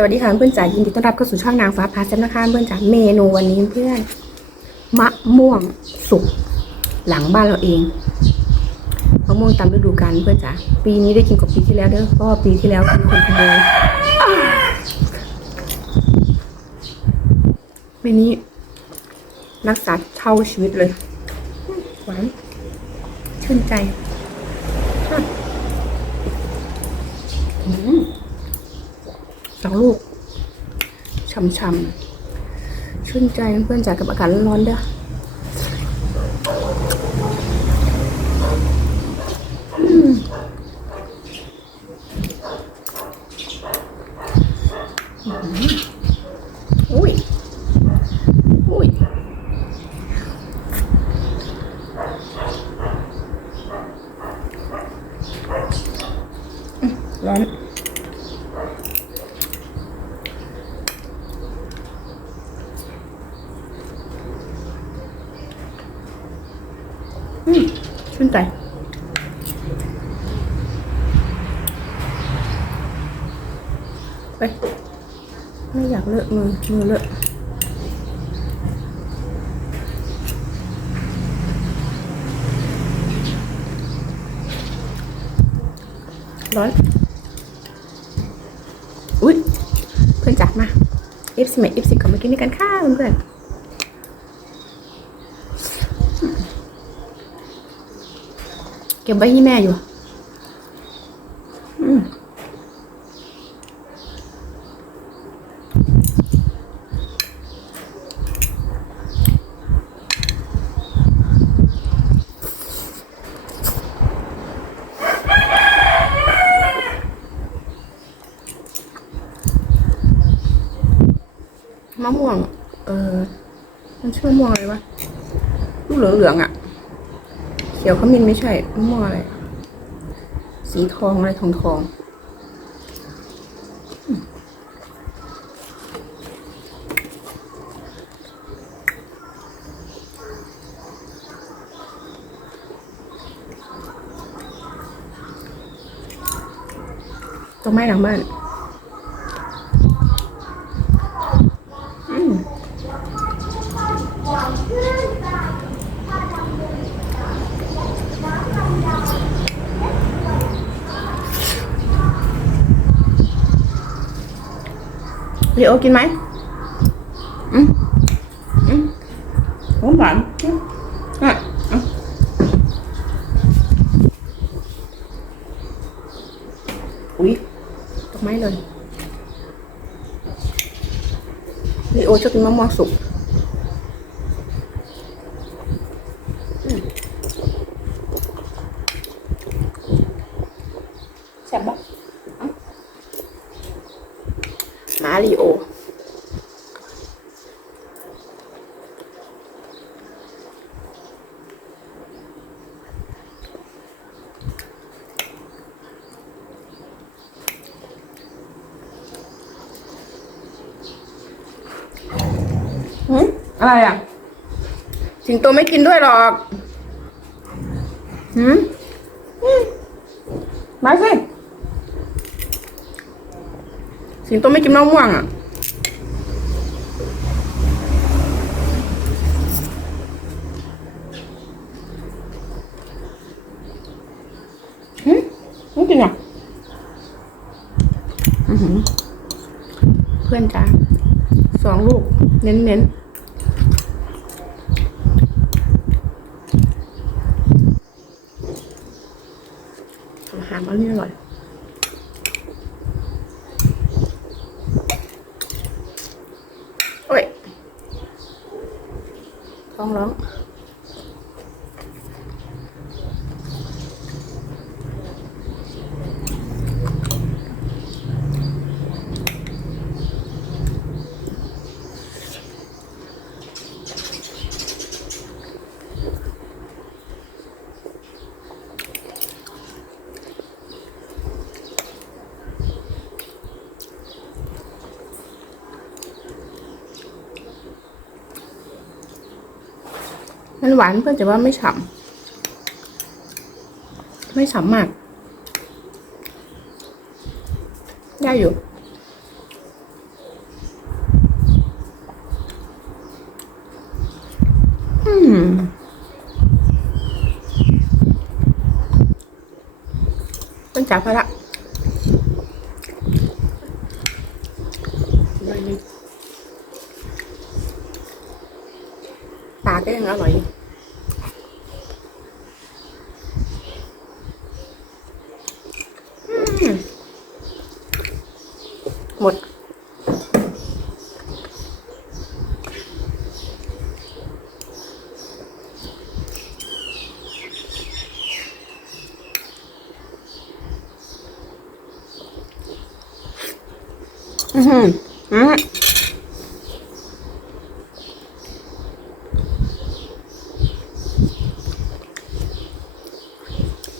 สวัสดีค่ะเพื่อนจ๋ายินดีต้อนรับเข้าสู่ช่องนางฟ้าพาเซมนะคะเพื่อนจ๋าเมนูวันนี้เพื่อนมะม่วงสุกหลังบ้านเราเองมะม่วงตามฤดูกาลเพื่อนจ๋าปีนี้ได้กินกว่าปีที่แล้วเด้อเพราะว่าปีที่แล้วมีคนขโมยปีนี้รักษาเท่าชีวิตเลยหวานชื่นใจอืม สองลูกช่ำๆชื่นใจเพื่อนๆจากกับอากาศร้อนๆเด้ออุ้ย อุ้ย ร้อน อืมชื่นใจ ไป ไม่อยากเลอะมือ มือเลอะร้อนอุ้ยเพื่อนจัดมา F สิบเอ็ด F สิบก่อนมากินด้วยกันค่ะเพื่อนเก็บไว้ที่แม่อยู่ มะม่วง เออ มันชื่อมะม่วงอะไรวะลูกเหลืองๆอะเขียวขมิ้นไม่ใช่มะม่วงอะไร สีทองอะไรทองทองต้นไม้หลังบ้าน ลีโอกินไหมอืมอืมหวานหวานอะอะอุ๊ยดอกไม้เลยลีโอชอบกินมะม่วงสุกแซ่บปะ อะหมาลีโอ หืมอะไรอะสิงโตไม่กินด้วยหรอกหืมอืมมาสิ สิงโตไม่กินมะม่วงอะหืมไม่กินอะอือหือเพื่อนจ้าสองลูก เน้นเน้นทำอาหารอันนี้อร่อย มันหวานเพื่อจะว่าไม่ฉ่ำไม่ฉ่ำมาก ได้อยู่ อืมต้นจากพระปากก็ยังอร่อย หมด อือหืออืม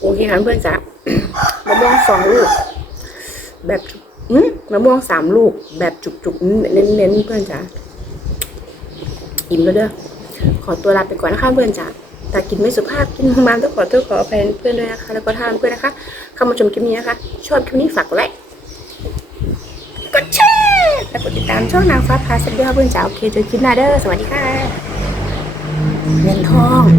โอเคค่ะเพื่อนจ๋ามะม่วงสองลูก แบบหืมมะม่วงสามลูก แบบจุกๆ เน้นๆเพื่อนจ๋าอิ่มแล้วเด้อขอตัวลาไปก่อนนะคะเพื่อนจ๋าแต่กินไม่สุภาพกินประมาณต้องขอโทษขออภัยเพื่อนด้วยนะคะ แล้วก็ท่านเพื่อนนะคะเข้ามาชมคลิปนี้นะคะ ชอบคลิปนี้ฝากกดไลค์กดแชร์และกดติดตามช่องนางฟ้าพาเซ็ตเดียวเพื่อนจ๋าโอเคเจอคลิปหน้าเด้อสวัสดีค่ะเงินทอง